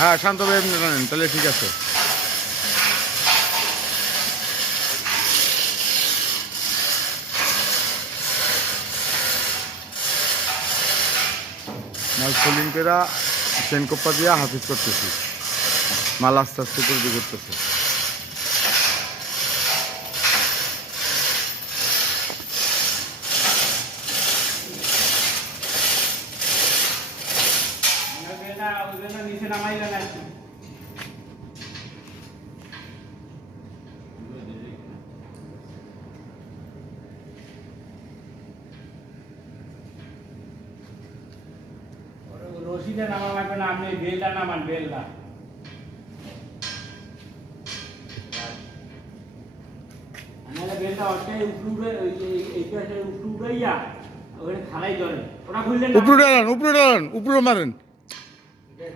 হ্যাঁ শান্তভাবে এমনি টানেন, তাহলে ঠিক আছে। মাল ফোলিং করে চেন কোপ্পা দিয়ে হাফিজ করতেছি, মাল আস্তে আস্তে তৈরি করতেছে। নিচে নামাইলেন আর কি রশিদে নামা লাগবে না, আপনি বেলটা নামান, বেলটা নাহলে বেলটা অটাই উপরে এইটা উপরে উড়াইয়া ওখানে খালাই ধরেন, ওটা খুললেন উপরে ডালান, উপরে ডালান, উপরে মারেন।